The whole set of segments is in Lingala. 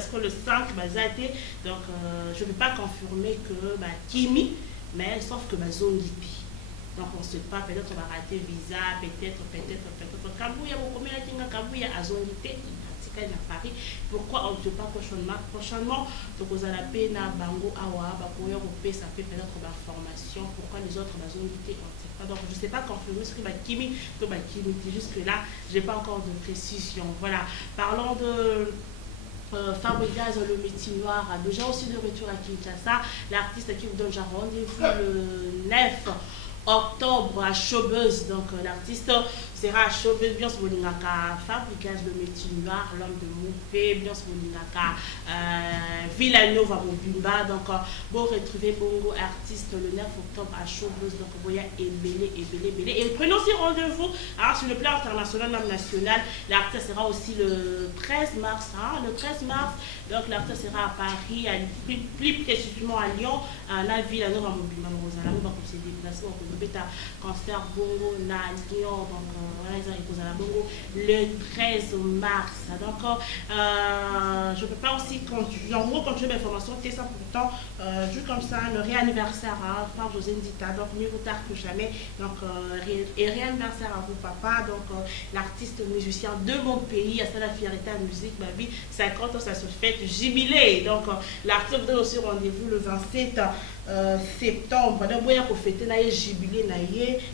parce que le 5, Bazate, donc je ne peux pas confirmer que Kimi, mais sauf que ma zone d'IPI. Donc on ne sait pas, peut-être on va rater visa, peut-être. Kabouya, combien de temps Kabouya a zone d'IPI à Paris. Pourquoi on ne sait pas prochainement? Donc vous allez payer na bango awa, bakoyo opé, ça fait peut-être d'informations. Pourquoi les autres la zone d'IPI, on ne sait pas. Donc je ne sais pas confirmer ce que Kimi, donc Kimi, jusque là, je n'ai pas encore de précision. Voilà. Parlons de Fabregas, le métier noir, déjà aussi de retour à Kinshasa. L'artiste qui vous donne rendez-vous le 9 octobre à Showbuzz. Donc l'artiste sera à Showbuzz, bien sûr, Fabregas, le métier noir, l'homme de Moupé, bien sûr, Villanova Mobimba. Donc vous retrouvez Bongo artiste le 9 octobre à Showbuzz. Donc vous voyez Ebélé. Et prenons aussi rendez-vous sur le plan international, même national. L'artiste sera aussi le 13 mars. Le 13 mars, donc l'artiste sera à Paris, plus précisément à Lyon, à la Villanova Mobimba. Nous allons se déplacer au concert Bongo na Lyon. Donc le 13 mars. Donc, je ne peux pas aussi continuer. En gros, continuer l'information, c'est ça pourtant, juste comme ça, le réanniversaire par José Ndita. Donc, mieux vaut tard que jamais. Donc, et réanniversaire à vous, papa. Donc, l'artiste musicien de mon pays, à la fierté à musique, ma vie, 50 ans, ça se fait jubilé. Donc, l'artiste donne aussi rendez-vous le 27 septembre. Donc, vous avez fêté le jubilé,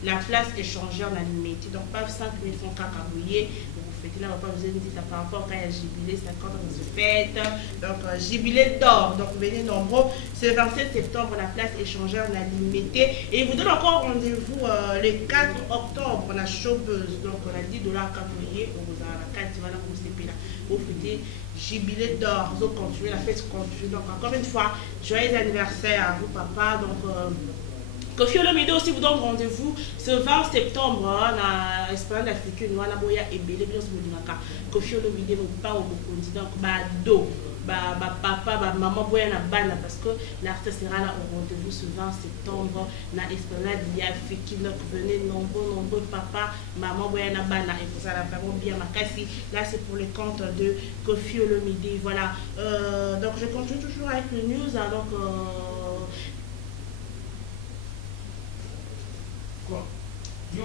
la place échangeur dans l'immédiat. Donc, pas 5 000 francs cacabouillés. Vous fêtez là, pas vous avez dit par rapport à jubilé, 50 ans, ça se fête. Donc, jubilé d'or. Donc, venez nombreux. C'est le 27 septembre, la place échangeur dans l'immédiat. Et il vous donne encore rendez-vous le 4 octobre, on a Showbuzz. Donc, on a $10 cacabouillés. On vous a la 4, tu vas là, vous là. Vous fêtez jubilé d'or, vous continuez, la fête continue. Donc encore une fois, joyeux anniversaire à vous papa. Donc Koffi Olomide aussi vous donne rendez-vous ce 20 septembre na Esplanade africaine na boya ebele bien sûr bolingaka. Koffi Olomide mon pas au Burundi. Donc do papa maman boya na bana parce que l'artiste sera là au rendez-vous ce 20 septembre na Esplanade africaine. Donc venez nombreux papa maman boya na bana et pour ça la vraiment bien makasi. Là c'est pour le compte de Koffi Olomide. Voilà. Donc je continue toujours avec le news. Donc quoi?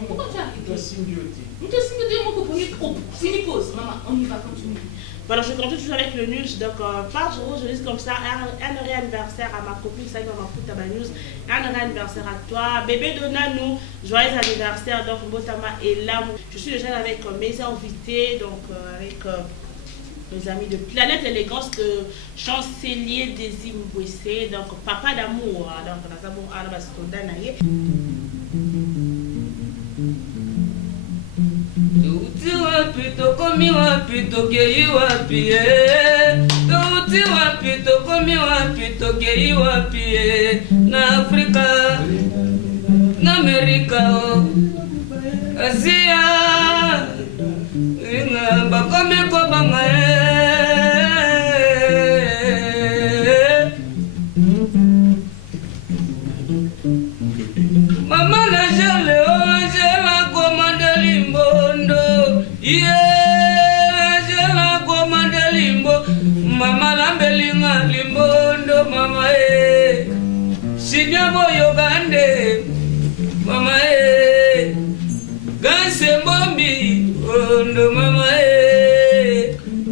Pourquoi tu arrives? Tu as symbioté. Tu as symbioté, mon copain. Fini pause, maman, on y va, continue. Voilà, je continue toujours avec le news. Donc, par jour, je dis comme ça, un réanniversaire à ma copine, ça y va m'en à news. Un réanniversaire à toi. Bébé Donanou, joyeux anniversaire. Donc, Botama est là. Je suis déjà avec mes invités, donc avec mes amis de Planète Élégance, de chancelier des Mbwessé, donc papa d'amour. Donc, on a d'abord Alabaskoda Naye. Touti wapi tokomi wapi tokei wapi Touti wapi tokomi wapi tokei wapi na Afrika na Amerika Asia inga bakomi ko banga Mama na jale la commande limbondo la commande limbo Mama la belinga limbondo mama Sinya boyo gande mama Ganse mbombi ondo mama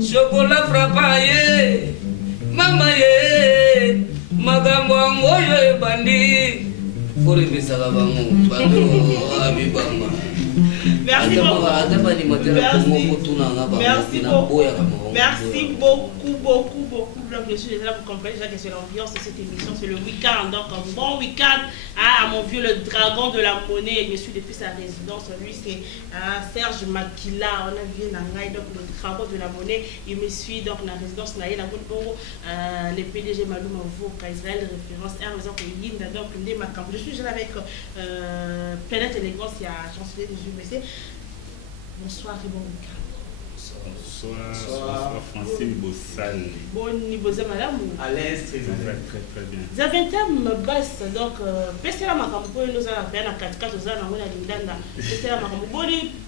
Chocolat frappa mama Magambo ngoyo bandi Fori misala bango abibamba Merci beaucoup. Donc, je suis là pour comprendre déjà que c'est l'ambiance de cette émission, c'est le week-end. Donc, un bon week-end à mon vieux, le dragon de la monnaie. Je suis depuis sa résidence. Lui, c'est Serge Makila. On a vu Nangaï, donc le dragon de la monnaie. Il me suit donc la résidence Naïe, la Bonne le PDG Malou Mavo, Israël, référence R, donc je suis déjà avec Planète Élégance, il y a chancelier des UBC. Bonsoir et bon week-end. Bonsoir Francine Bossal. Bon niveau de madame. À l'aise, très bien. Vous avez un thème basse, donc c'est la macambo, nous avons bien à 4 aux ans, on a l'Indanda. C'est la macambo,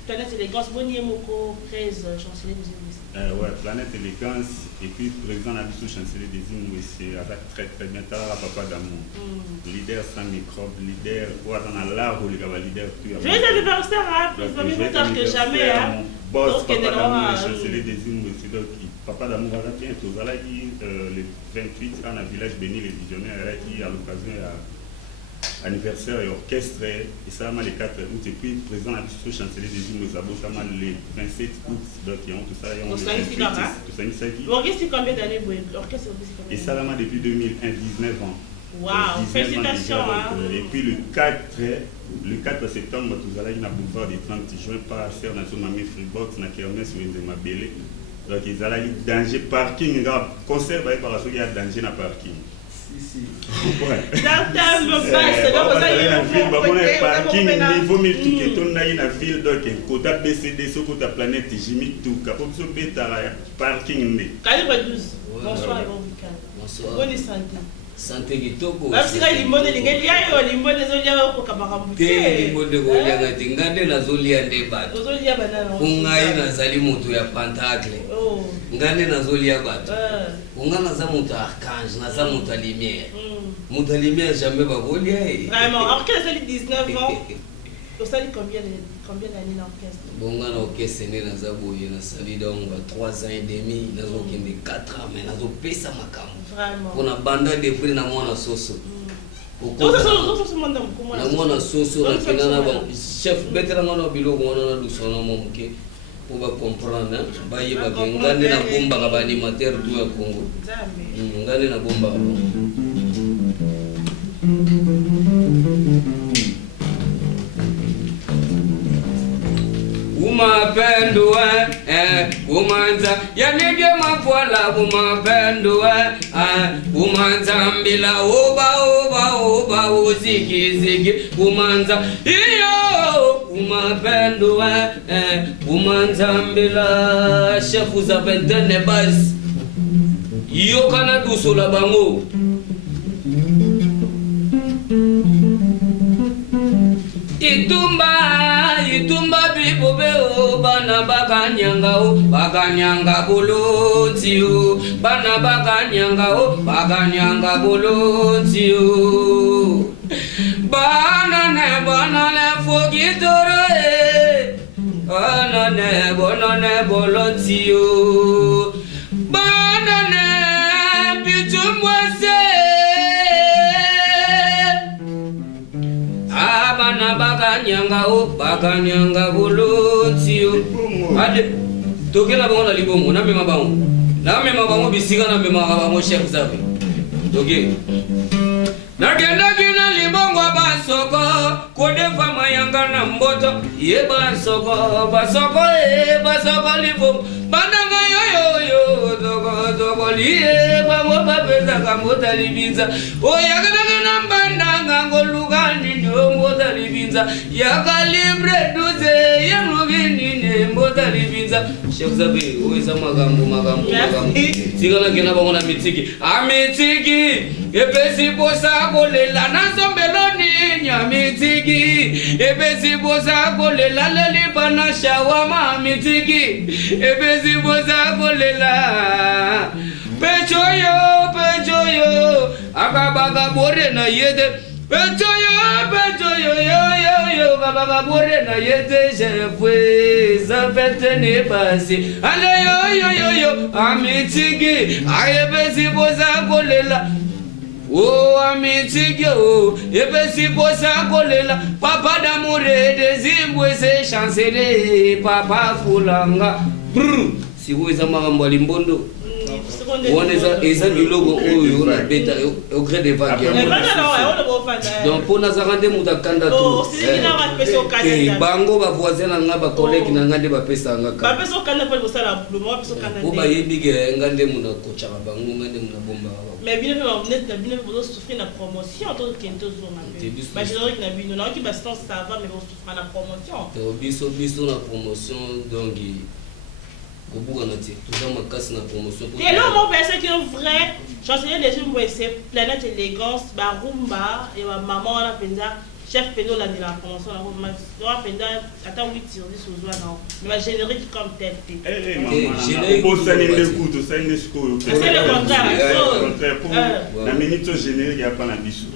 Planète Élégance, bon yémoko, 13 chancelier des UBC. Ouais, Planète Élégance, et puis président Nabissou chancelier des hymnes, c'est avec très bien, Tara Papa d'amour. Leader sans microbe, leader, quoi, dans l'art, ou leader, tu as. Je vais anniversaire, hein, plus tard que jamais, hein. Boss, Papa d'amour, chancelier des hymnes, c'est donc Papa d'amour, voilà, bientôt, voilà, le 28, dans le village béni, les visionnaires, qui, à l'occasion, anniversaire et orchestre, et ça m'a les 4 août, et puis président Nabissou chancelier des hymnes, ça m'a les 27 août, donc ils ont tout ça, ils ont tout ça. L'orchestre, combien d'années, l'orchestre, et ça m'a depuis 2001, 19 ans. Waouh, félicitations. Et puis le 4 septembre, tout à l'heure, il y a un boulevard du 30 juin, pas à faire dans son ami Freebox, dans Kermès, où il y a Bélé. Donc, il y a danger parking, concert, par la suite, il y a danger dans parking. Si. Certains me passent, c'est comme ça, il parking, niveau multiplié, on a une ville, donc, quota BCD, ce quota planète, Jimmy, tout, capable de parking. Calibre 12. Bonsoir et bon week-end. Bonsoir. Bonne santé. Santé kitoko. Babsika limbone lingelia yo limbone zolia ko kabakambu. Te limbone ko lia ngade na zolia ndeba. Zolia banana. Ungai na zali mutu ya pentacle. Oh. Ngade na zolia bato. Unga na za mutu archange, na za mutu lumière. Mutu lumière jamais ba volia. Vraiment, alors que ça 19 ans. Ça dit combien d'années d'orchestre? Bon, on a orchestre né dans Zaboye, na sali donc 3 ans et demi, na zo kende 4 ans, mais na zo pesa makambo. Vraiment. Pour na banda de prix na mwana soso. Donc ça soso manda mkomo na mwana soso na kinana ba chef betera ngona bilo ngona na dusono momuke pour ba comprendre ba yeba ngane na bomba ka ba animateur du ya Congo. Nzambe. Ngane na bomba. Umapendwa kumanza yanege mapwala umapendwa kumanza mbila oba uziki kumanza iyo umapendwa kumanza mbila chefu za ventene basi iyo kana dusola bango Itumba bibobeo bana bakanyanga bolonzio bana bakanyanga bolonzio bana ne fogitoro bana ne bolonzio bana ne bitumwase bakanyanga bolonzio ade tokela bango libongo na mema bango bisika na mema bango chef zabe toke na genda gina libongo basoko kodefa mayanga na mboto ye basoko libongo bandanga yo dogo liye bango bapeza kamota libinza oyagana na bandanga ngolugani mbota libinza yaka libre duze yamugini ne mbota libinza chef zabe oza magambo sigala gena bango na mitiki amitiki epesi bosa kolela na zombeloni nyamitiki epesi bosa kolela leli bana shawama mitiki epesi bosa kolela pechoyo akabaga bore na yede pechoyo yo kabaga bore na yede jefwe zapete ne basi ale yo amitiki ayebesi bosa kolela oh amitiki oh ebesi bosa kolela papa damure de zimbwe se chancelier papa fulanga si vous makambo limbondo on eza biloko oyo na beta au gré des vagues donc pour nazarande muta kanda to bango ba voisin nga ba collègue na ngande ba pesa nga ba pesa kanda pa bosala boulot pesa kanda ko ba yebi ke ngande muna kocha bango ngande muna bomba mais bien vous souffrir la promotion en tant que kento zona ba général na bino na qui ba ça va mais vous souffrir la promotion biso na promotion donc au bout de tout ça ma casse na promotion et là mon père c'est un vrai chancelier des films c'est Planète Élégance Barumba et ma maman on a penza chef pédo là de la promotion on a penza attends 8 sur 10 aux oies non mais la générique comme tel générique pour ça les écoute ça les scoles c'est le contraire pour la minute générique il y a pas la bisu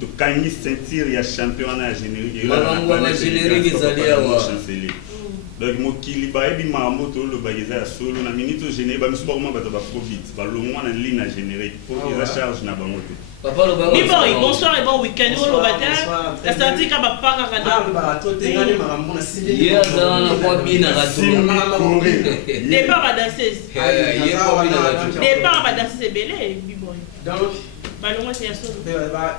de Kanye sentir il y a championnat générique il y a générique ils allaient chancelier donc mokili bayebi makambo tolo bageza ya solo na minute générique ba misuba kuma bato ba profit ba longwa na ligne na générique pour eza charge na bango te papa lo bango bonsoir et bon week-end au matin la sortie ka ba paka kada ba to tengani makambo na sili hier za na kwa bina rato départ à danseuse départ à danseuse belé biboy donc balongo c'est ya solo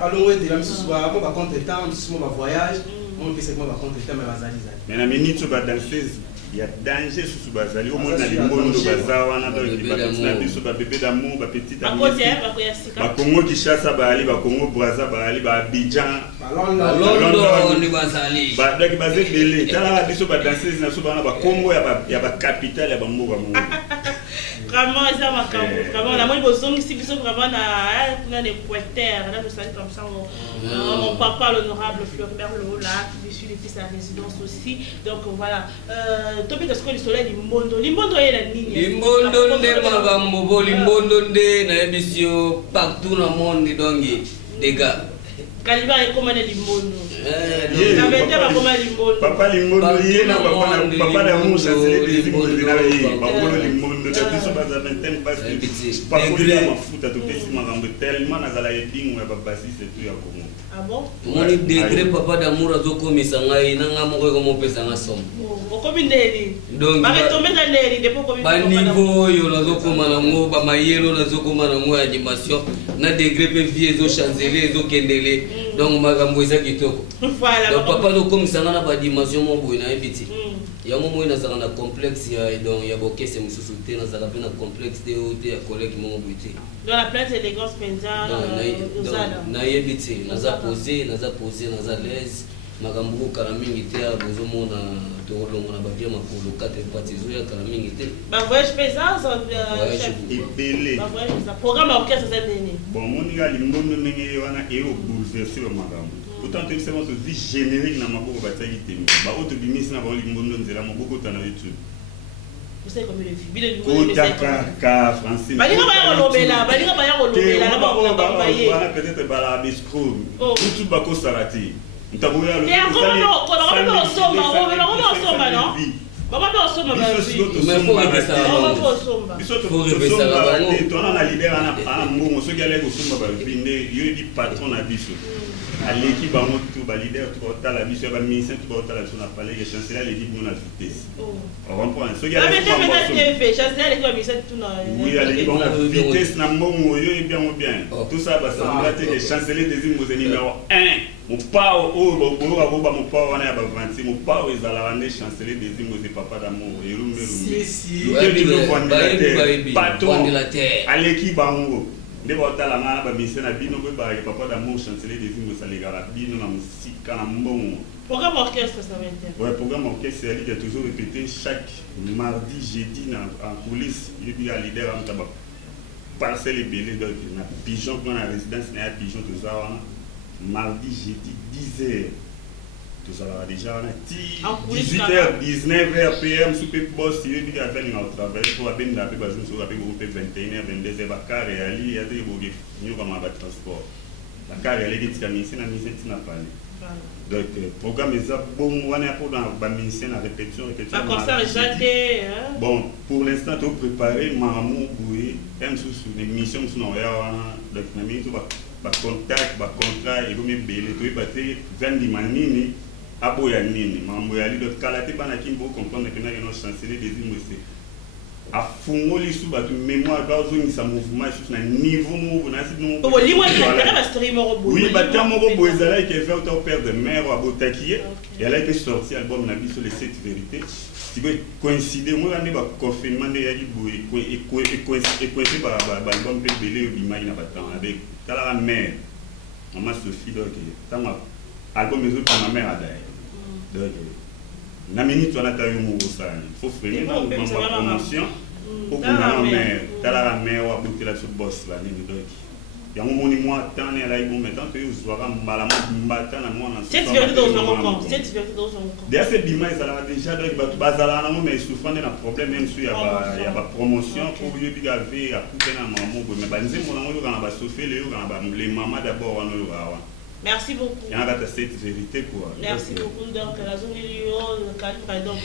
balongo de la misusu ba mo ba contre temps misusu mo ba voyage on peut se moi ba contre temps mais bazali zali mais na minute ba danseuse il y a danger sous bazali au monde na limbondo bazawana donc ba biso ba bébé d'amour ba petite amie ba Congo Kinshasa ba ali ba Congo Brazza ba ali ba Abidjan ba London ni bazali ba donc ba zebele tala biso ba danseuse na so ba Congo ya ba capitale ya ba mboka mo vraiment ça ma vraiment la moi bozongi si biso vraiment na des pointeurs là je salue comme ça mon papa l'honorable Floribert Lola qui suit depuis sa résidence aussi donc voilà topi de ce que le soleil limbondo est la ligne limbondo nde magambo bo limbondo nde na ebisio partout dans le monde donc des gars Kaliba est comme un limbondo la vérité va comme un limbondo papa limbondo yé na papa d'amour chancelier des limbondo na yé papa limbondo da biso baza vingtaine parce que papa ya mafuta to pesi magambo tellement na zala yebingo ya babasi c'est tout ya Congo ah bon mon degré papa d'amour azokomisa ngai nanga moko ko mopesa nga somme okomi ndeni donc ba retomber dans ndeni depuis komi ba niveau yo nazokoma nango ba mayelo nazokoma nango ya animation na degré pe vie zo chancelier zo kendele donc magambo eza kitoko voilà donc papa azokomisa nga na ba dimension mo boy na ebiti yango moi nazala na complexe ya donc ya bokese mususu te nazala pe na complexe te o te ya collègue mo boy te dans la place élégance penza na yebiti naza posé naza l'aise makambo kala mingi te bozomona tolongo na bavia makolo 4 parties ya kala mingi te ba voyage pesant chef epele ba voyage ça programme orchestre ça nini bon moninga limbondo ndenge wana eo bouleverser le makambo autant que c'est notre vie générique na maboko bataki te ba auto bimisi na ba limbondo nzela maboko tana YouTube vous savez comme le bile du monde ka français balinga ba lobela na ba baye wana peut-être ba la biscro tout ba ko sarati ntaboya lo et comment non somba non Maman doit somba tona na leader ana mbongo soki ale kosomba bavinde yo ebi patron na biso aleki bango tu ba leader tu otala biso ba ministre tu otala biso na palais ya chancelier le dit non à vitesse on comprend soki ale oui ale bon la vitesse na mbongo yo e bien tout ça ba sambla te que chancelier des îles numéro 1 mon pao o bolo aboba mon pao wana ya ba 20 mon pao ezala ande chancelier des îles papa d'amour et rumbe patron aleki bango nde baotala ngana bamise na bino koyeba papa d'amour chancelier des îles salegaka bino na mosika na mbongo programme orchestre ça va être ouais programme orchestre il a toujours répété chaque mardi jeudi en coulisses il y a leader en tabac parcelle belé donc na pigeon pour la résidence na pigeon tout ça mardi jeudi 10h tout ça va déjà on a 18h 19h PM super boss il dit à faire un travail pour ben la pe bazo sur avec groupe 21h 22h ba carré ali ya de boge ni comme ba transport la carré ali dit ka mission na mission tina parler donc programme est bon on est pour dans ba mission na répétition comme ça rejeté hein bon pour l'instant tout préparé mamou boué même sous une mission sous no ya donc na mission ba contact ba contrat et comme belé tout baté 20 manini aboya nini mambo ya lido kala te bana kimbo comprendre que na no chancelier des îles c'est a fungoli sous ba mémoire ba ozongisa mouvement sur na niveau move na si non o limo na ba streamer robot oui ba tamo robot ezala qui fait autant père de mère à botakier et elle a été sorti album na biso les 7 vérités qui veut coïncider moi ande ba confinement de ya libo et coïncider ba album pe belé o bimai na ba temps avec kala mère maman Sophie donc tama album ezo ma mère adai donc na minute on a taillé mon sani faut freiner dans la promotion Pour la mère, t'as la mère ou abouti la sous boss là, ni donc. Il y a un moment où moi, tant et là, ils vont maintenant que vous aurez mal à moi. Cette vérité dans son compte. Cette vérité dans son compte. D'ailleurs, cette image, ça a déjà donc bazala non mais souffrant d'un problème même si il y a pas promotion pour lui bigaver à couper na maman mais banze mon amour quand on va souffler les mamans d'abord on le voit. Merci beaucoup. Il y a cette vérité quoi. Merci beaucoup donc la zone le calme donc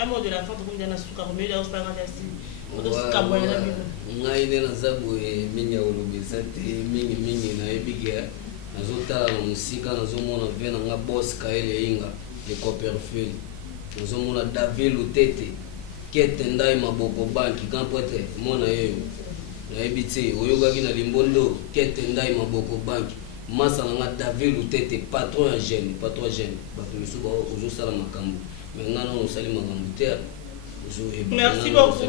un mot de la fin comme dans la souka mais là on parle ngai na zabu minya ulubisa te mingi na ebiga nazotala na musika nazomona vena nga boss kaele inga le Copperfield nazomona David Lutete kete ndai maboko banki kampote mona yeyo na ebiti oyogaki na limbondo kete ndai maboko banki masa nga David Lutete patron ya jeune bato misuba ozosala makambo mais ngana osali makambo te. Merci beaucoup.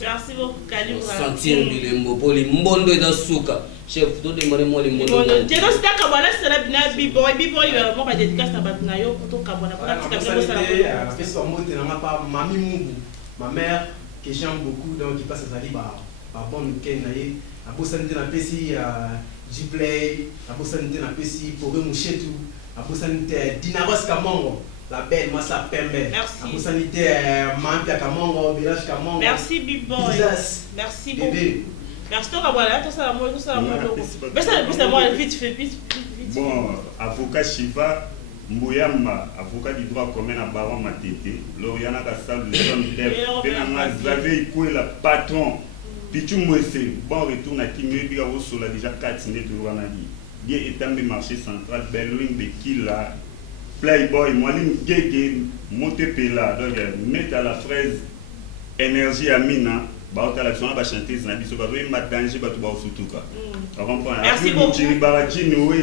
Merci beaucoup, Kalim. Sentir Bilembo, Poli, Mbondo et Dasuka. Chef, tout demander moi les Mbondo. Tiens, c'est ta cabane, c'est la bina B-boy, moi, pas dédicace à Batnayo, pour ton cabane. Mamie Moubou, ma mère, qui j'aime beaucoup, donc qui passe à Sali, par bon week-end, à Bossanité, à Pessi, à G-Play, à Bossanité, à Pessi, pour Mouchetou, à Bossanité, Dinaros Kamongo. La belle, moi ça permet. Merci. La sanité, Mampia Kamongo, village Kamongo. Merci Big Boy. Merci beaucoup. Merci toi Kabwana, tout ça moi, tout ça moi. Mais ça c'est moi vite fait. Bon, avocat Shiva Mbouyamba, avocat du droit commun à Baron Matete, Loriana Kassal, le jeune F, Benanga Zavé, la patron. Pichu Mwese, bon retour à Kimé, Biao Sola, déjà 4 années de Rwanadi. Bien établi marché central, Berlin, Bekila. Playboy, Mwalim Gege, Montepela, donc mettre à la fraise énergie à Mina, bah on a l'action à chanter, ça n'a pas besoin de danger, bah tu vas au soutouka. Merci beaucoup.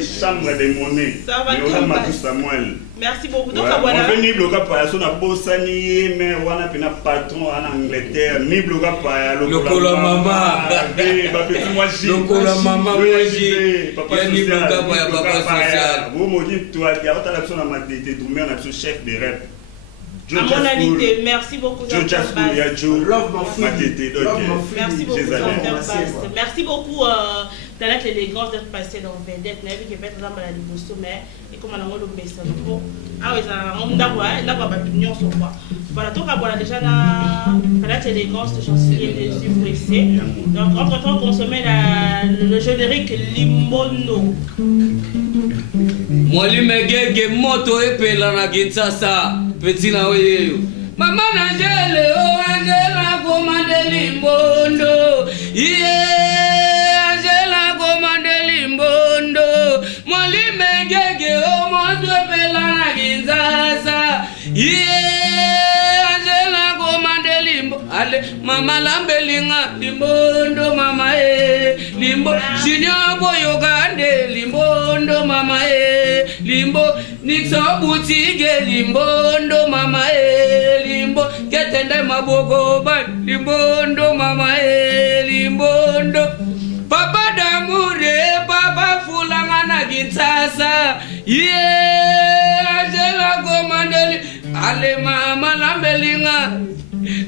Chambre des monnaies. Ça va tout Samuel. Merci beaucoup. Donc on vient bloquer par son abosani, mais on a un patron en Angleterre, ni bloquer par le cola maman. Le cola maman, papa ni bloquer par papa social. Vous me dites toi, il y a autre action à ma tête, tout le monde a chef de rep. Merci beaucoup. Merci beaucoup. Merci beaucoup. Peut-être l'élégance d'être passé dans Vedette. N'a vu que peut-être dans la libosto, mais et comme on a le message. Ah oui, ça on d'abord pas d'union sur quoi. Voilà, donc voilà déjà la peut-être l'élégance de chancelier des UVC. Donc entre-temps consommer le générique Limbono. Mwalimu Gege moto epela na Kinshasa petit na weyo mama Angele Angela komande Limbondo Angela komande Limbondo Mwalimu Gege moto epela na Kinshasa Angela komande Limbo ale mama lambelinga Limbondo mama Limbo Junior boyo gande Limbondo mama Limbo Nixon boutique Limbondo mama Limbo ketende maboko ba Limbondo mama Limbondo papa damure papa fulanga na Kinshasa Angela komandeli ale mama lambelinga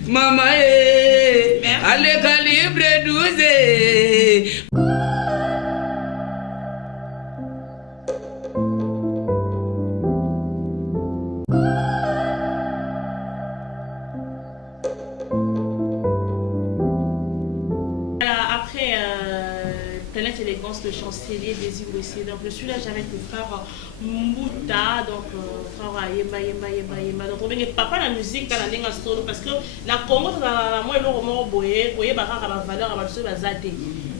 mama ale calibre 12 élégance, le chancelier des UVC. Donc je suis là avec le frère Mouta, donc frère Yema. Donc on vient papa la musique quand on est en solo parce que la Congo moi le roman boyé baka la valeur à balso bazate.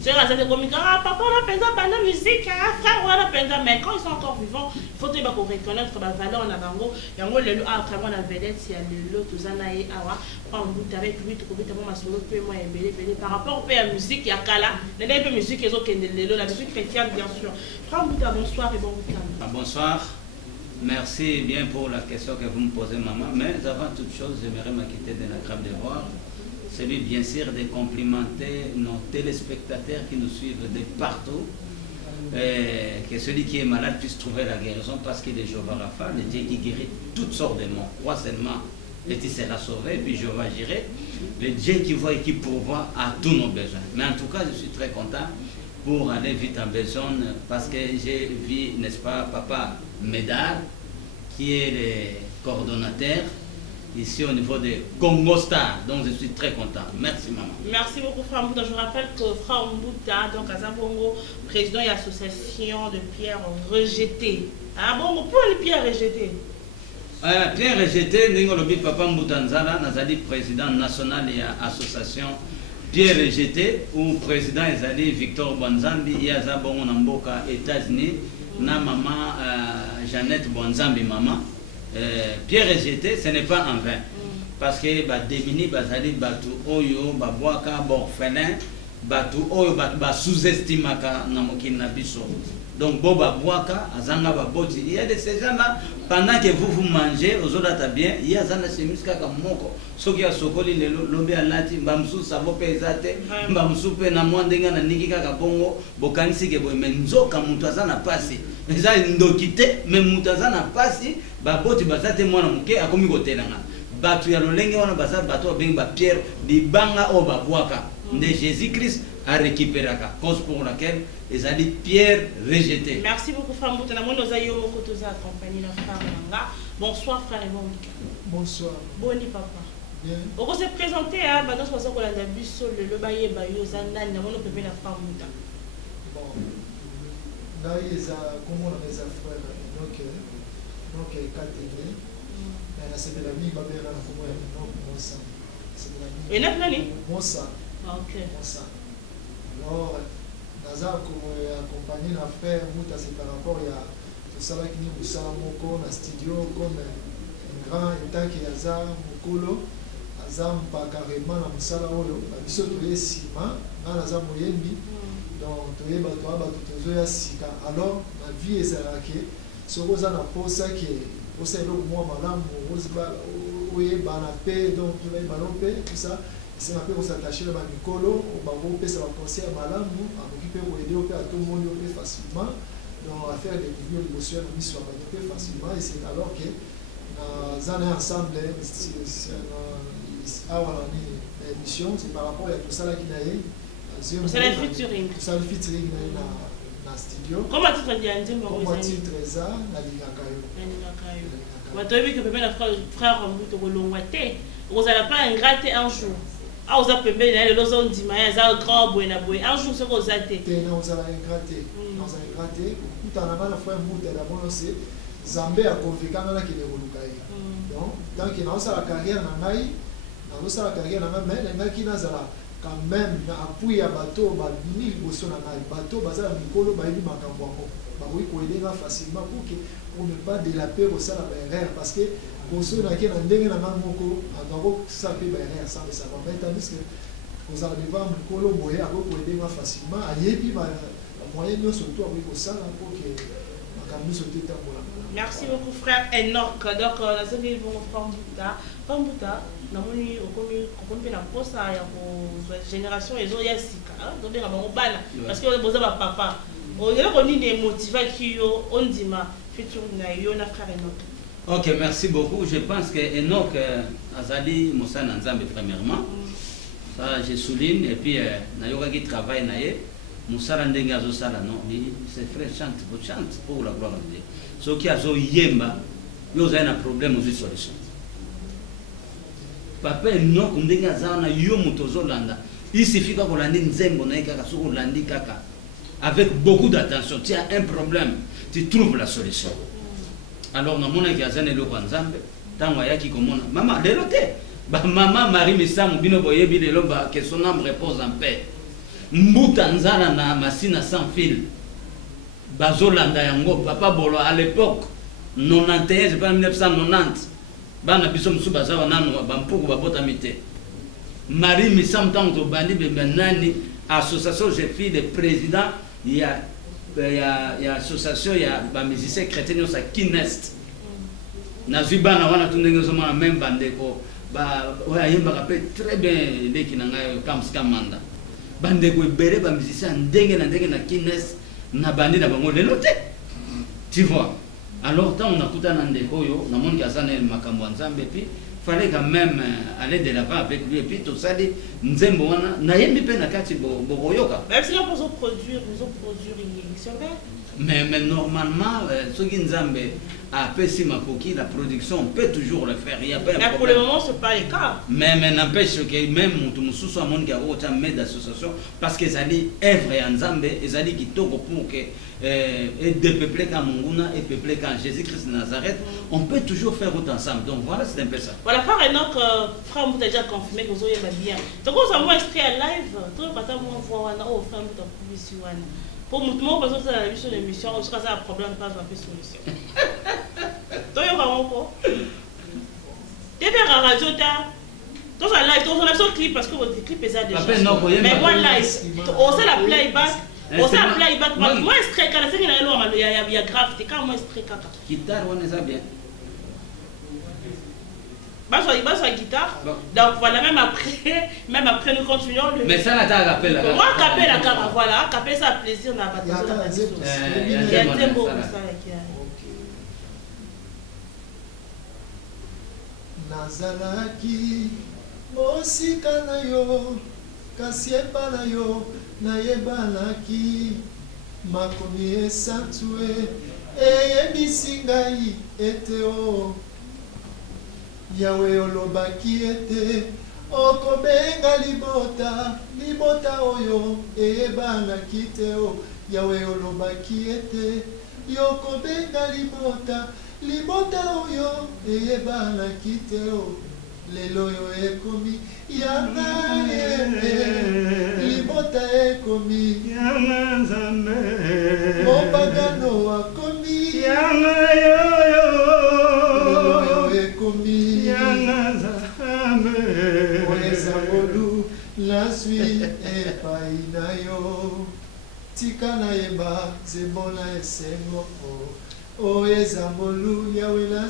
C'est la zate comme papa on a pensé à la musique, frère on a pensé mais quand ils sont encore vivants, il faut que qu'on reconnaître la valeur na bango. Yango le après moi la vedette c'est le tozana et awa pas Mouta avec lui to kobita moi solo peu moi belé par rapport à la musique ya kala, les musique les autres la musique chrétienne bien sûr. Frère Mouta, bonsoir et bon week-end. Bonsoir. Merci bien pour la question que vous me posez, maman. Mais avant toute chose, j'aimerais m'acquitter de la grave devoir. Celui, bien sûr, de complimenter nos téléspectateurs qui nous suivent de partout. Que celui qui est malade puisse trouver la guérison parce qu'il est Jéhovah Rapha, le Dieu qui guérit toutes sortes de maux. Crois seulement et tu seras sauvé, puis je vais gérer. Le Dieu qui voit et qui pourvoit à tous nos besoins. Mais en tout cas, je suis très content pour aller vite en besogne parce que j'ai vu, n'est-ce pas, Papa Médard, qui est le coordonnateur ici au niveau de Congo Star. Donc je suis très content. Merci maman. Merci beaucoup Frère Mbouta. Je rappelle que Frère Mbouta, donc à Zabongo, président de l'association de pierres rejetées. Ah bon, pourquoi les pierres rejetées? Pierre rejeté, Ningolobi Papa Mbouta Nzala, Nazali président national de l'association Pierre rejeté, ou président Ezali Victor Bonzambi, il y a Zabongo Namboka, États-Unis, na maman Jeannette Bonzambi, maman. Pierre rejeté, ce n'est pas en vain. Parce que Demini, Bazali, Batu, Oyo, Babouaka, Borfelin, Batu, Oyo, sous-estimaka, Namokin Nabiso. Donc, Boba Bouaka, Azanga Baboti, il y a de ces gens-là, pendant que vous mangez, aux autres bien, il y a Zana Semiska Moko, ce qui a Sokoli, le lobby à Lati, Bamsou, Savo Pezate, Bamsou, Penamondenga, Nikika Bongo, Bokansi, Menzo, Kamutazana Passi. Mais ça, il nous quitte, mais Mutazana Passi, Baboti, Bazate, Monamuke, a commis Gotelanga. Batu ya Lolenge, on a Bazat, Bato, Bimba Pierre, Bibanga, Oba Bouaka, de Jésus-Christ à récupérer, cause pour laquelle ils ont dit pierre rejetée. Merci beaucoup, Frère Mbouta. Nous avons accompagné la frère Manga. Bonsoir, frère Mbouta. Bonsoir. Boni, papa. Bien. On s'est présenté à Badon Soso Kolandabu sur le Baye Bayo Zandan. Nous avons préparé la frère Mbouta. Bon. Là, il y a comment on a des frères. Donc, catégorie. Mais c'est de la vie, Babera, comment il y a mon sang. C'est de la vie. Et n'a pas mon sang. Ok. Mon sang. Alors, Naza accompagné la frère Mbouta, c'est par rapport à tout ça qui nous a moko na studio comme un grand état qui a mokolo azam pas carrément na musala oyo biso to yesima na naza moyembi donc to yeba to aba to ya sika alors la vie ezalaki soko za na posa qui posa eloko mwa malamu oziba oyeba na pe donc to yeba no pe tout ça c'est un peu pour s'attacher à Mikolo, on va vous faire un conseil à Malam, à m'occuper pour aider à tout le monde facilement, donc à faire des vidéos émotionnelles, on soit facilement, et c'est alors que nous allons ensemble, l'émission, c'est par rapport à tout ça qui n'a eu. C'est le featuring. C'est le featuring dans le studio. Comment tu te dis? Comment tu te dis ça? Dans l'Ingakayo. Tu as vu que frère Mbouta, vous n'allez pas ingrater un jour. Ah, vous avez payé les gens ont dit, mais ils ont grand boy na boy. Un jour, c'est vous avez été. Non, vous allez ingrater. Vous allez ingrater. Tout en avant, la fois Mbouta d'abord, c'est Zambé a convaincu qu'il est Olukai. Donc, tant qu'il a la carrière dans Naï, dans la carrière dans Naï, mais il y a qui n'a quand même appuyé à bateau, mini bosso na Naï, bateau, bazar Mikolo, baïli Makamboako. Oui, pour aider facilement pour ne pas délaper au sein de la RR parce que pour ceux qui ont des gens ça peut être ça mais ça va mettre tandis que vous allez voir le colo boyer pour aider facilement à y puis moyen surtout avec ça pour que la camion soit merci beaucoup frère Enoch donc la seconde vont frère Mbouta na moni okomi na posa ya ko génération ezo ya sika donc bien ba bana parce que boza ba papa on est motivé qui on dit ma futur na yo na frère Enoch. Ok, merci beaucoup. Je pense que Enoch Azali Moussa Nzambe premièrement. Ça je souligne et puis Nayoka qui travaille naé Moussa Ndenga zo sala non, c'est frère chante pour la gloire de Dieu. Ce qui a zo yemba, yo za un problème aux solution. Papa Enoch Ndenga za na yo mutozo landa. Il suffit qu'on lande nzembo na kaka soko landi kaka. Avec beaucoup d'attention, tu as un problème, tu trouves la solution. Alors, nous avons dit que nous avons maman, maman Marie Messam, que son âme repose en paix. Mboutanzala na machine sans fil. Bazolanda yango, papa Bolo, à l'époque, 91, c'est pas 1990. Bana bisom sou bazawa nanu, bampuku babotamite. Marie Messam, tant que bandi, benani, association, j'ai fait le président. Il y a association, il y a des musiciens chrétiens qui sont Kinest. Nazuba na wana tundengo soma même bande ko ba oya yemba rappelle très bien les qui nanga kamska manda. Bande ko bere ba musiciens ndenge na Kinest na bande na bango lelo te. Tu vois. Alors tant on a kutana ndeko yo na monde ki azana makambo nzambe puis fallait quand même aller de l'avant avec lui. Et puis tout ça, dit, Nzembo wana, na yembi pe na kati bogoyoka. Même si là, ils ont produire, c'est vrai. Mais normalement, ce qui Nzambe a fait Makoki, la production, on peut toujours le faire. Il y a pas un mais problème. pour le moment, ce n'est pas le cas. Mais n'empêche que même Moutoumoussou soit mon gars, autant mettre d'association, parce qu'ils allaient œuvre en Nzambe, ils allaient qui pour que dépeuplé quand Munguna et peuplé quand Jésus-Christ de Nazareth, on peut toujours faire autant ensemble. Donc voilà, c'est un peu ça. Voilà, frère Enoch, frère Mouta déjà confirmé que vous avez bien. Donc on s'en va extrait à live, tout le matin, on voit frère Mouta pour ici. Pour Moutoumou, parce que c'est la mission de l'émission, on se casse un problème, pas de solution. Donc il y a vraiment quoi. Tu es bien en radio, tu as un live, tu as un clip parce que votre clip est déjà. Mais moi, live, on sait la playback. On sait la playback. Moi, extrait, quand il y a grave, c'est quand moi, extrait, quand. Guitare, on est ça bien. Il va sur la guitare. Donc voilà, même après nous continuons. Mais ça, là, tu as rappelé la moi, capé la cara, voilà, capé ça plaisir dans la bataille. Il y a un tempo pour ça qui arrive. Nazalaki mosika na yo kasi epa na yo nayebanaki makomi esantue eyebisi ngai ete o Yawe olobaki ete okobenga libota oyo eyebanaki te o Yawe olobaki ete yokobenga libota oyo eyebanaki te o lelo oyo ekomi yanga libota ekomi yanga Nzambe mopagano akomi yanga yoyo lelo oyo ekomi yanga Nzambe oeza ngolu nazwi epai na yo tika nayeba nzembo na esengo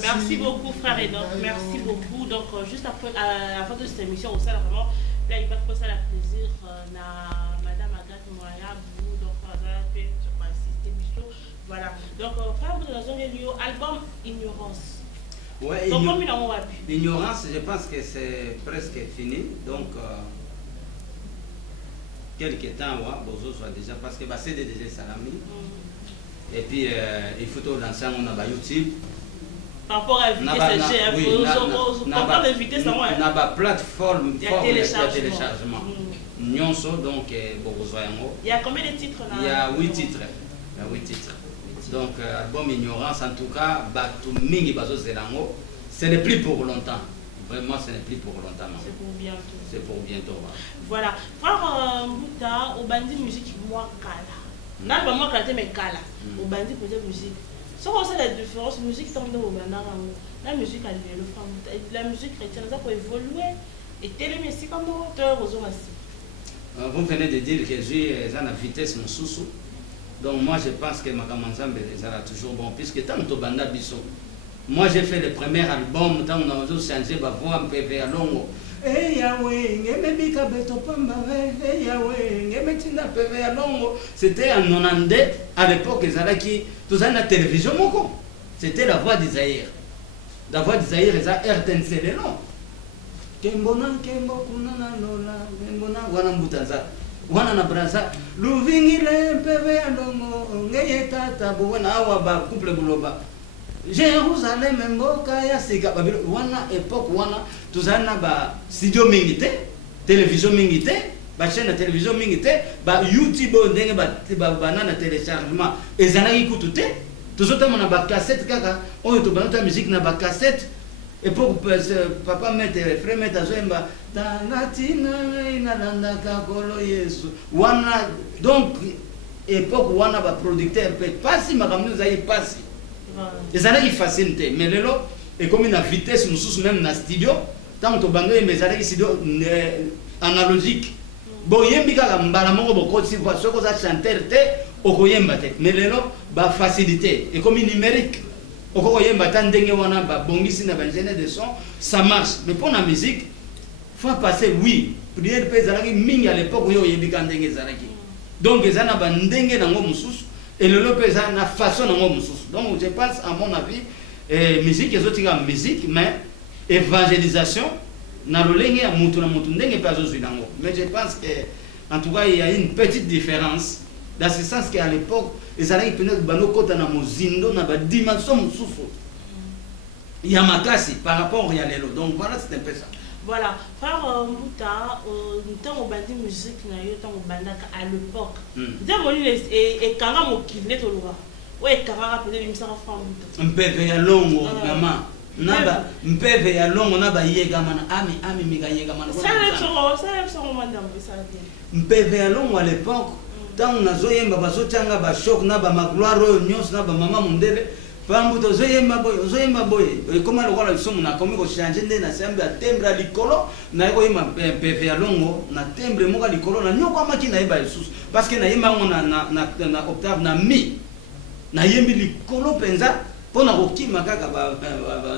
Merci beaucoup frère Enoch, merci beaucoup. Donc juste après, à la fin de cette émission, on sait vraiment, là il va passer la plaisir na Madame Agathe Moya, donc sur assister Michaud. Voilà. Donc frère, vous dans un lieu album Ignorance. Ouais, donc Ignorance, je pense que c'est presque fini. Donc quelques temps, Bozo soit déjà parce que c'est déjà salami. Et puis, il faut tout lancer on a YouTube. Par rapport à vitesse, on a une plateforme de téléchargement. Nyonso, donc, il y a combien de titres là? Il y a 8 titres. Donc, album Ignorance, en tout cas, ce n'est plus pour longtemps. Vraiment, ce n'est plus pour longtemps. C'est pour bientôt. C'est pour bientôt. Voilà. Frère Mouta, au bandit musique, moi, Kala. Là, je vais me mais Kala. Au bandit, peut-être musique. Si on sait la différence, musique, tant que la musique, la musique chrétienne, ça peut évoluer. Et télémécie, comment tu as besoin aussi? Vous venez de dire que j'ai la vitesse, mon sous-sous. Donc, moi, je pense que ma camarade, ça a toujours bon. Puisque tant que tu as biso. Moi, j'ai fait le premier album, tant qu'on a changé ma voix, un peu vers longo. Hey Yahweh, ngemebika beto pamba, hey Yahweh, ngemetinda peve ya longo. C'était en 92, à l'époque, Zalaki, tout ça, la télévision, moko. C'était la voix d'Isaïr. La voix d'Isaïr, c'est RTNC, les noms. Kembona, Kembo, Kunana, Lola, Kembona, Wana Mbutanza, Wana Nabraza, Louvingile, peve ya longo, ngeyeta, tabuena, awaba, couple buloba. Jérusalem mboka ya sika babilo wana époque wana tuzana ba studio mingite télévision mingite ba chaîne télévision mingite ba YouTube ndenge ba banana téléchargement ezana ikutute tuzota mona ba cassette kaka oyo to banata musique na ba cassette époque papa mette frère mette azemba tanatina inalanda kakolo Yesu wana donc époque wana ba producteur pe pasi makamno zai pasi. Et ça n'est pas facile, mais le lot est comme une vitesse, nous sommes même dans le studio. Tant que tu mais ça n'est studio analogique. Bon, il y a un peu si vous chanter, mais le lot va faciliter. Et comme une numérique, de son, ça marche. Mais pour la musique, il faut passer, oui. Prière Pézalaki, à l'époque où il y a donc, il y a un et le lot a une façon de. Donc je pense, à mon avis, musique, les autres musique, mais évangélisation na lolenge ya mutu na mutu ndenge pe azozwi nango. Mais je pense que en tout cas il y a une petite différence dans ce sens qu'à l'époque ezalaki peut-être bano kota na mozindo na ba dimension mosusu ya makasi par rapport ya lelo. Donc voilà, c'est un peu ça. Voilà, frère Mouta, tant au bandi musique na yo tant au bandaka à l'époque. Déjà mon et kanga mo kidne to lora. Ouais, kanga peut-être une sara frère Mouta. Mpeve ya longo maman. Naba mpeve ya longo naba yega mana ami miga yega mana. Ça le son madame ça bien. Mpeve ya longo à l'époque tant nazoyemba bazotanga ba choc na ba magloire nyos na ba mama mundele. Pambuto zoyemba boy koma lokola bisomo na komi ko changer nde na sembe a timbre a likolo na ko yema PV ya longo na timbre moka likolo na nyoko amaki na yeba Yesus parce que na yema na octave na mi na yembi likolo penza pona kokima kaka ba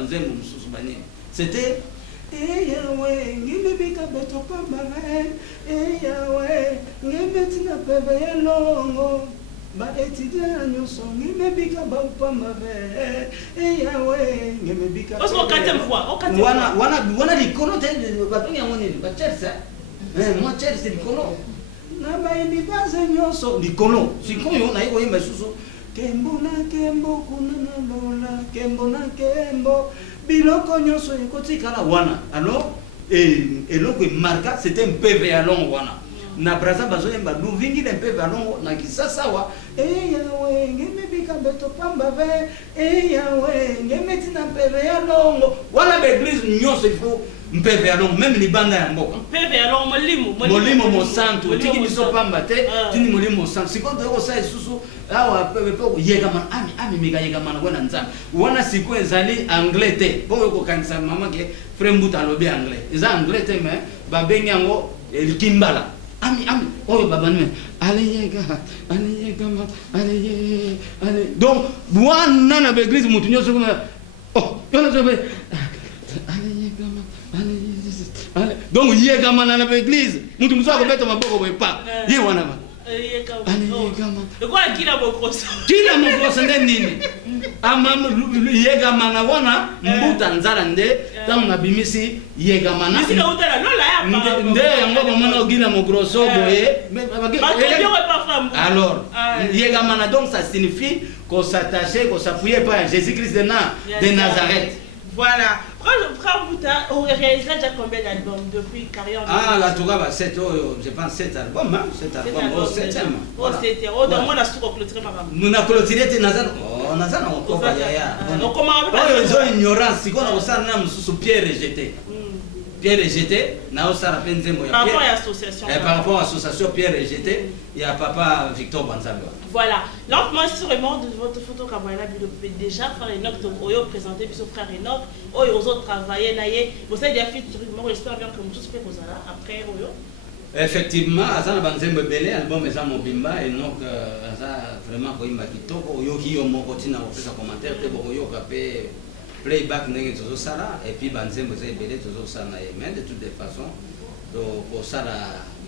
nzembo mususu bani. C'était Yahweh ngimebika beto pamba Yahweh ngebetina PV ya longo ba étudiant nyonso ngimebika ba upamba ve Yahweh ngimebika parce qu'on quatrième fois wana likolo te ba pengi ngoni ba church moi church c'est likolo na ba indi base nyonso likolo sikoyo na iko yimba susu kembo na kembo kuna na lola kembo na kembo biloko nyonso ekotikala wana. Alors eloko marka c'était un PV à long wana na braza bazoyemba luvingi le mpe balongo na kisasa wa Yahweh ngemebika beto pamba ve Yahweh ngemeti na mpeve ya longo wala ba église nyonso il faut mpeve ya longo même libanda ya mboka mpeve ya longo molimo mo santo tiki biso pamba te tini molimo santo sikondo ko sai susu awa peve po yega man ami mika yega man wana nzambe wana siko ezali anglais te po ko kanisa mama ke frère Mbuta lobi anglais eza anglais te mais ba bengi yango likimbala ami oyo baba nime allez donc wana na église mutu nyoso kuma oh yona zobe allez donc yega mana na église mutu muso akobeta maboko boye pa ye wana ba kila mokroso nde nini yegamana wana mbuta nzala nde tango nabimisi yegamana nde yango bamona ogila mokroso boye alors yegamana donc ça signifie qu'on s'attachait qu'on s'appuyait pas à Jésus-Christ de Nazareth. Voilà. Frère Mouta, on réalise déjà combien d'albums depuis carrière? Ah, la Touraba, je pense 7 albums, hein? 7 albums, au 7e. Au 7e. Oh, donc moi, la soupe clôturée, ma maman. Nous avons clôturé, Nazan. Oh, Nazan, on comprend. On commence à faire. Ils ont ignorance, si on a aussi Pierre rejeté. Pierre rejeté, na osara penzembo ya par rapport à l'association. Par rapport à l'association Pierre rejeté, il y a papa Victor Banzambe. Voilà. Donc moi sûrement de votre photo Kabwana déjà frère Enoch Oyo présenté puis son frère Enoch Oyo aux autres travailler naie. Vous savez déjà fait moi j'espère bien que nous tous fait aux là après Oyo. Effectivement, Azana Banzembe belé album eza mobimba et donc aza vraiment ko imba kitoko Oyo ki yo moko tina ko pesa commentaire te bo Oyo kapé playback ndenge tozo sala et puis Banzembe za belé tozo sala mais de toutes les façons donc pour ça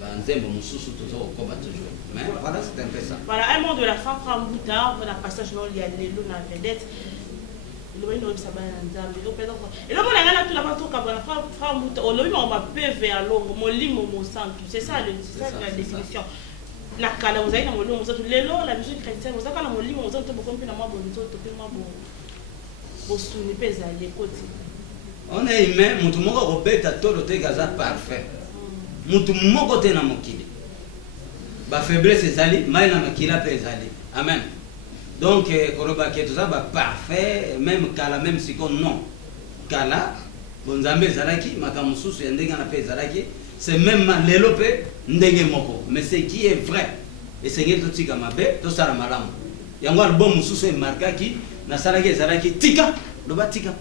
Banzembe mususu tozo ko ba toujours mais voilà c'est un peu ça. Voilà un mot de la fin Frère Mbuta on a passage non il y a les loups na vedette le bon ça ba nzambe o pesa et le bon ngala tout la bato ka ba Frère Mbuta on lui on va PV à longo molimo mo santo c'est ça la définition la kala vous avez na molimo mo santo lelo la musique chrétienne vous avez na molimo mo santo beaucoup na moi bonito to pe moi bon suni pesa les côté on est humain mutu moko ko beta tolo te gaza parfait mutu moko te na mokili ba faiblesse ezali mai na makila pe ezali amen donc koroba ke toza ba parfait même kala même si qu'on non kala bonzambe ezalaki makamususu ya ndenge na pe ezalaki c'est même lelo pe ndenge moko mais ce qui est vrai et c'est ngel to tika mabe to sala malamu yango album mususu e markaki na salaki ezalaki tika loba tika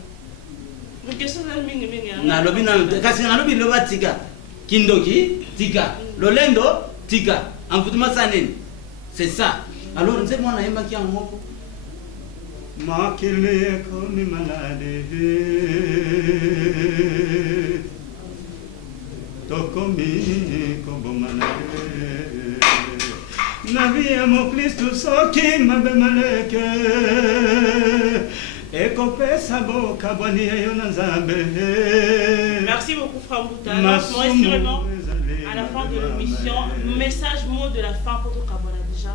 na lobi na kasi na lobi loba tika kindoki tika lolendo tika amfutuma saneni c'est ça alors nze mwana yemba ki amoko makile komi malade tokomi kombo malade na vie mon Christ soki mabe maleke Merci beaucoup, Frère Mbouta. Alors, sûrement, à la fin de l'émission, message mot de la fin pour tout Kabwana déjà.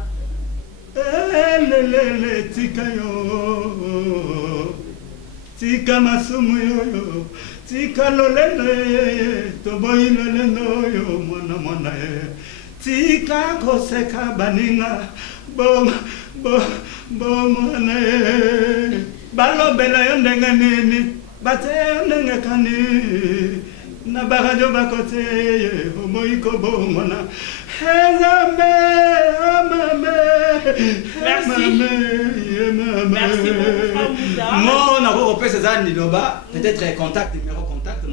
Tika masumu yoyo, tika lolele, toboyi loleno yo mwana tika koseka baninga, bom mwana balobela yo ndenge nini, bate yo ndenge kani, na baradio bakote, omoyi kobo mwana. Merci beaucoup. Mon abo pesa zani loba peut-être contact numéro contact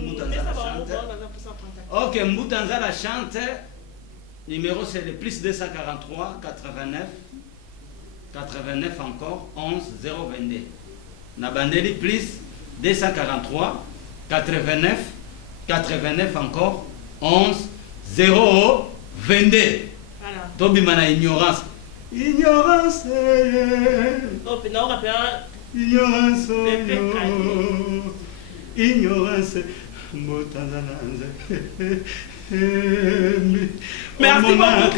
OK Mbutanzala chante numéro c'est le plus 243 89 encore 11 022 na bandeli plus 243 89 encore 11 0 22. Voilà. Tobi mana ignorance. Ignorance. Oh, puis non, on rappelle. Ignorance. Ignorance. Merci beaucoup.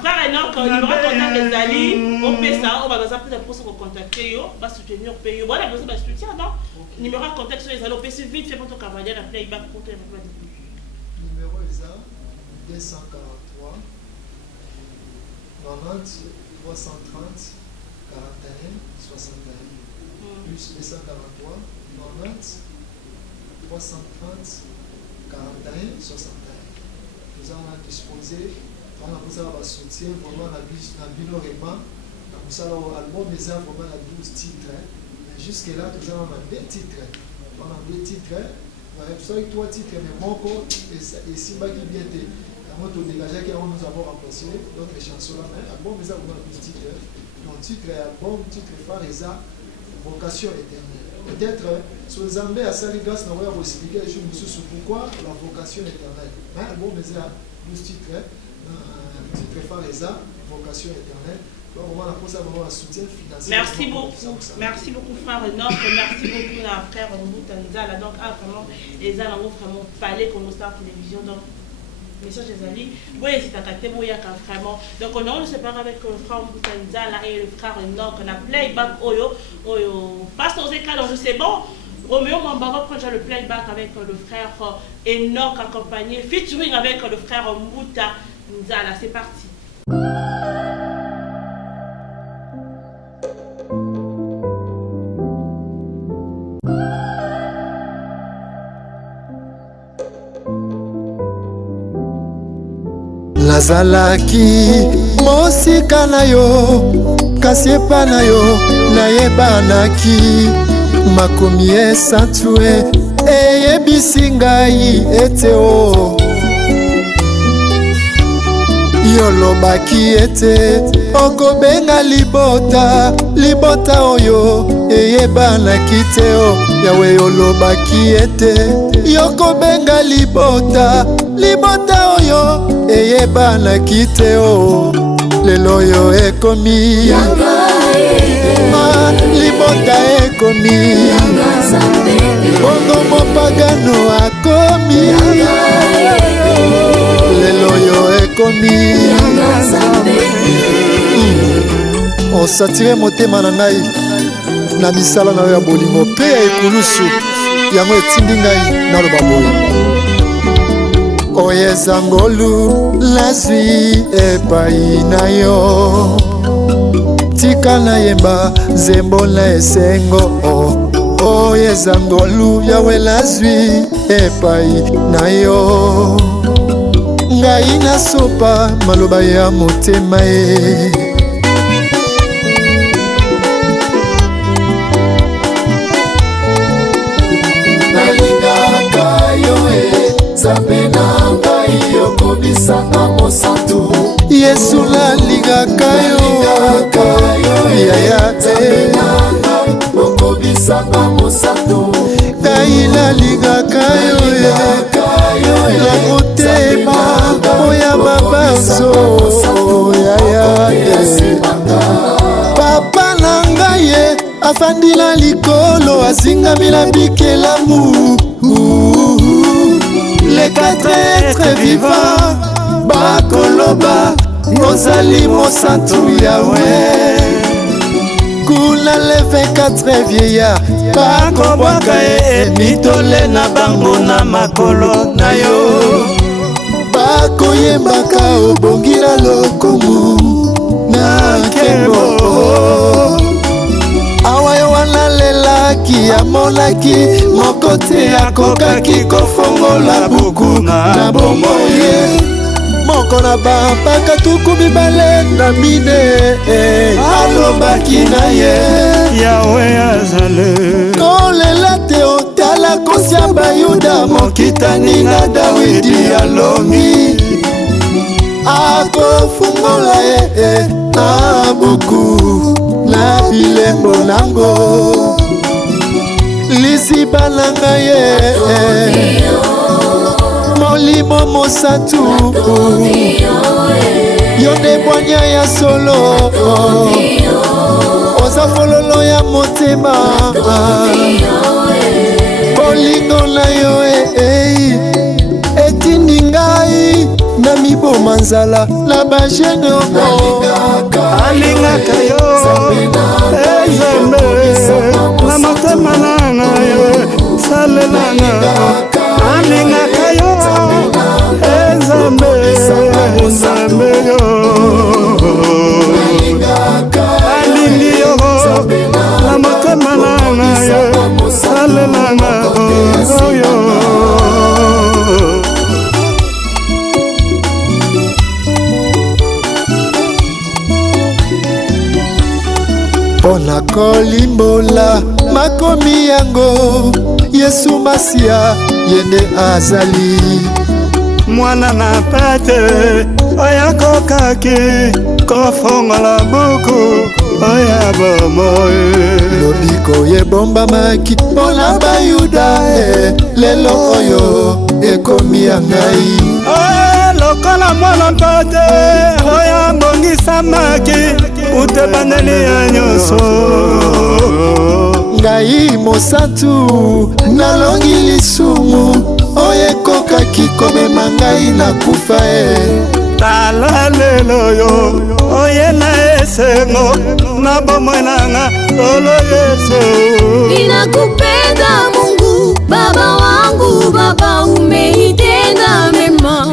Frère Enoch, il va contacter les alliés. On fait ça, on va dans un peu de pour se contacter, on va soutenir pays. Voilà, besoin de soutien, non? Numéro de contact sur les alliés, on peut se vite faire pour ton cavalier, la playback pour tes numéro exact 243 90 330 41 61 plus 243 90 330 41 61. Nous allons disposer on a besoin de soutien vraiment la bino vraiment dans l'album mais vraiment la 12 titres mais jusque là nous avons 2 titres on a 2 titres vous savez 3 titres mais mon corps et si bah qui bien été avant de dégager que nous avons remplacé d'autres chansons là mais album mais ça on a 12 titres mon titre album titre phare et ça vocation éternelle peut-être sur les Zambé à Saligas nous avons expliqué je me suis pourquoi la vocation éternelle mais album mais ça 12 titres titre phare et ça vocation éternelle. Donc on va poser vraiment un soutien financier. Merci beaucoup frère Enoch, merci beaucoup la frère Mbutanzala. Donc vraiment les gens ont vraiment parlé comme au Star Télévision donc message des amis. Oui c'est à côté moi vraiment. Donc on se sépare avec le frère Mbutanzala et le frère Enoch. On a playback oyo passe aux écrans donc je sais bon. Roméo Mamba va prendre le playback avec le frère Enoch accompagné featuring avec le frère Mbutanzala. C'est parti. nazalaki mosika na yo kasi epa na yo nayebanaki makomi esantue eyebisi ngai ete o yolobaki ete okobenga libota oyo eyebanaki te o yawe yolobaki ete yokobenga libota oyo eyebanaki te o lelo oyo ekomi libota ekomi bongo mopagano akomi lelo oyo ekomi osatire motema na ngai na misala na yo ya bolingo mpe ya ekulusu yango etindi ngai naloba boye oyo eza ngolu nazwi epai na yo tika nayemba nzembo na esengo oyo eza ngolu yawe nazwi epai na yo ngai nasopa maloba ya motema ye nalingaka yo nzambe na ngai yokobisanga mosantu yesu nalingaka yo yaya te okobisanga mosantu ngai nalingaka yo na motema oya mabanzo yaya te papa na ngai afandi na likolo asingami na bikelamu. Les quatre êtres vivants bakoloba ozali mosantu Yahweh. Kuna les 24 vieillards bakobwaka mitole na bango na makolo na yo. Bakoyembaka obongi na lokumu na nkembo. Awa yo wana lelaki amonaki moko te akokaki kofongola buku na bomoye. Moko na bampaka tuku mibale na mine alobaki na ye Yawe azale. Kolela te otala kosia bayuda mokitani na Dawidi alongi. Akofungola ye na buku na bilembo nango. Lisiba na ngaye molimo mosantu yo nde bwanya ya solo oza fololo ya motema bolingo na yo etindi ngai na miboma nzala na bajene alingaka yo ezembe na motema nanga yo salelanga alingaka yo ezembe ezembe yo alingi yo na motema nanga yo salelanga oyo. Pona kolimbola makomi yango Yesu Masia yende azali. Mwana na pete oyakokaki kofongola buku oya bomoye. Lobiko yebombamaki pona bayuda lelo oyo ekomi ya ngai. Lokola mwana pete oya mbongisamaki ute bandeli ya nyonso. Ngai mosantu nalongi lisumu oyekokaki komema ngai na kufa tala lelo yo oye na esengo na bomoi nanga olo Yesu. Ninakupenda Mungu baba wangu, baba umeitenda mema.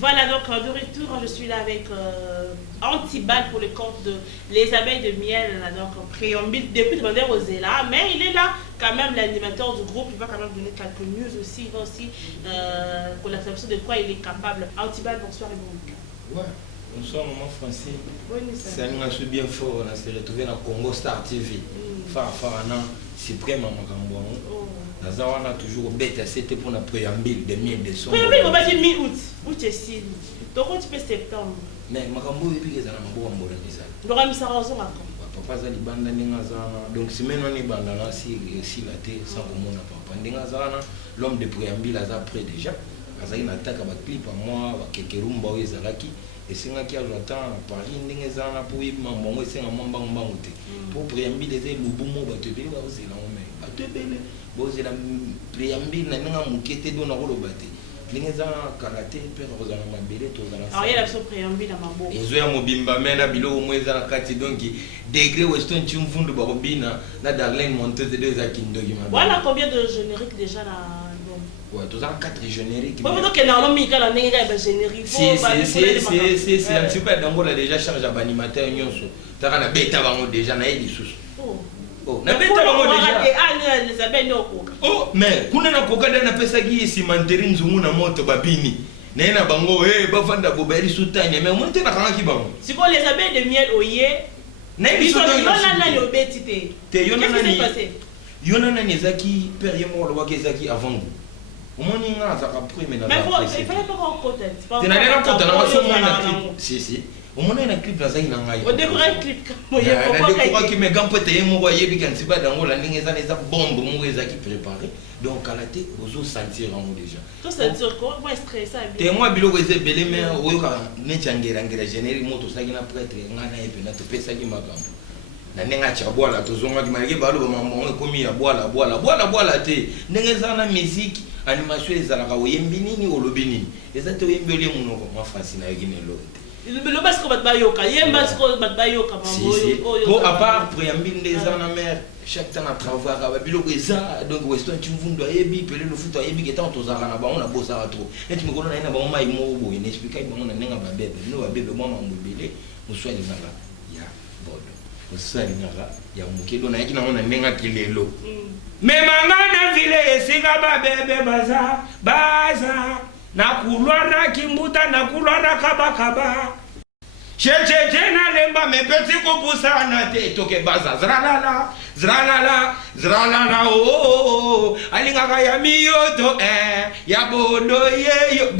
Voilà, donc de retour, je suis là avec Antibal pour le compte de Les Abeilles de Miel, là, donc préambule depuis demander Rosella, mais il est là quand même, l'animateur du groupe, il va quand même donner quelques news aussi, il va aussi pour l'acceptation de quoi il est capable. Antibal, bonsoir et bon. Ouais. Bonsoir maman Francine. C'est un suis bien fort, on s'est retrouvé dans Congo Star TV. Farafana, suprême à Makambo. On a toujours bête, c'était pour la préambule de 1200. Préambule, on va dire mi-août. Août est si. Donc on peut septembre. Mais Makambo et puis les Anamabo en Bolivie. Donc on a mis ça en zone encore. Papa Zali Banda Ningazana. Donc si maintenant on est bandana, si la thé, sans qu'on a papa Ningazana, l'homme de préambule a prêt déjà. Azali une attaque avec clip à moi, avec Kekerumba ou Zalaki. Et si on a à Paris, Ningazana pour y m'envoyer, c'est un moment bangoté. Pour préambule, les Lubumo, Batebele, c'est l'homme. Batebele. Boze la préambule na nga mukete do na rolobate lingeza karaté pe rozana mabele to zana alors il y a la préambule na mabo ezo ya mobimba mena bilo mweza na kati donc degré weston chimfundu barobina na Darlene Monteuse de za kindogi mabele. Voilà combien de génériques déjà na album. Ouais, tous en 4 génériques. Bon donc normalement Mika la nenga ba générique. C'est un petit peu dango la déjà charge à animateur nyonso. Tara na beta bango déjà na yeli susu. Oh, na beta bango déjà. Oh, mais kuna na kokada na pesa gi si manteri nzungu na moto babini. Na ina bango bafanda bobeli sutanya mais monte na kanga ki bango. Siko les abeilles de miel oye. Na biso yona na yo betite. Te yona nani. Yona nani zaki père mo lo wake zaki avant vous. Mais il fallait pas qu'on cote. Tu n'as rien cote na maso mona si au moins na clip là ça ina ngai on décore un clip comme ya décore qui me gampote yemo wa yebi kan siba dango la ndenge za neza bombe mo eza qui préparé donc à la tête ozo sentir en déjà to sentir quoi moi stressé te moi biloko eze belé mais oyoka nechangera ngera générique moto saki na prêtre ngana epe na to pesa ki makambo na nenga cha bwala to zonga ki malike balo ba mambo ekomi ya bwala te ndenge za na musique animation ezalaka oyembi nini olobi nini eza te oyembi ole munoko mwa fasi na yokine lote le basco batbayoka yemba basco batbayoka mambo oyo pour à part préambile des en mer chaque temps à travailler ba biloko eza donc weston chimvundo ayebi pele no futo ayebi ke tant tozaka na bango na bosa trop eti mikolo na ina ba mai mo boye n'explique bango na nenga ba bebe no ba bebe mo mambo bele muswali nanga ya bodo muswali nanga ya mukedo na yaki na ona nenga kilelo memanga na vile esinga ba bebe baza na kulwara kimbuta na kulwara kabakaba checheche na lemba mepeti kupusana te toke baza zralala oh alinga kaya miyoto ya bodo yeyo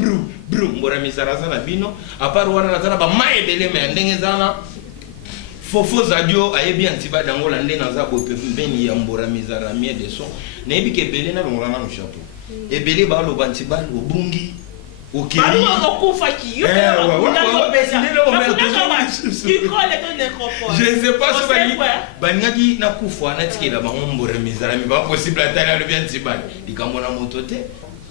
bru mbora misara sana bino aparu wana nazana ba maebele me ndenge zana fofo zadio ayebi antiba dangola ndenge za bope mbeni ya mbora misara mie de son na ebi ke bele na longolana no chapeau ebele ba lo bantiba obungi OK. Je sais pas si baningaki na kufa na tikela bangombo remizala mi ba possible atana le bien tibal ikamona motote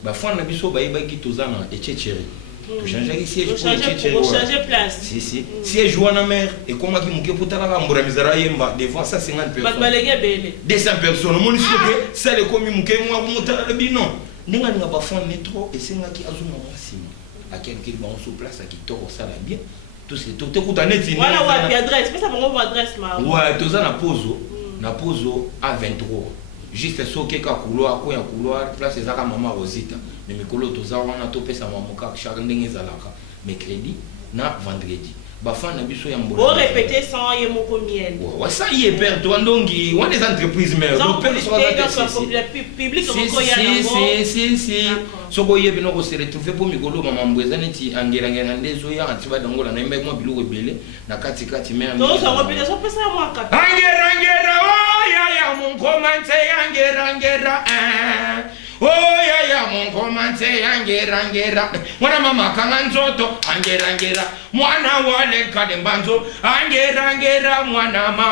ba fana biso ba ibaki tozana etchechere to changer siège pour etchechere pour changer place si siège wana mer et comment ki muke putala ka mbora mizara yemba devant ça 50 personnes balege bele 200 personnes moni soke ça le komi muke mwa mutala le bino ninga ba fana métro et singaki azuma mwasima à quelqu'un bon sur place qui tord ça la bien tout c'est tout écoute net voilà ouais adresse mais ça mon adresse ma ouais tout ça na pozo à 23 juste so que ka couloir ko ya couloir place ezaka mama Rosita mais mikolo to za wana to pesa mamuka chaque ndenge ezalaka mercredi na vendredi bafana biso ya mbolo on répéter sans yemo combien ouais ça y est père toi ndongi on des entreprises mais donc public ko ya si soko yebe no ko se retrouver pour mikolo mama mbweza neti angera ndezo ya antiba dangola na imba mo biloko ebele na kati mais donc ça repéter so pesa moi kati angera oh ya mon commence angera oh ya mon commence angera mwana mama kanga nzoto angera mwana wale kalembanzo angera mwana mama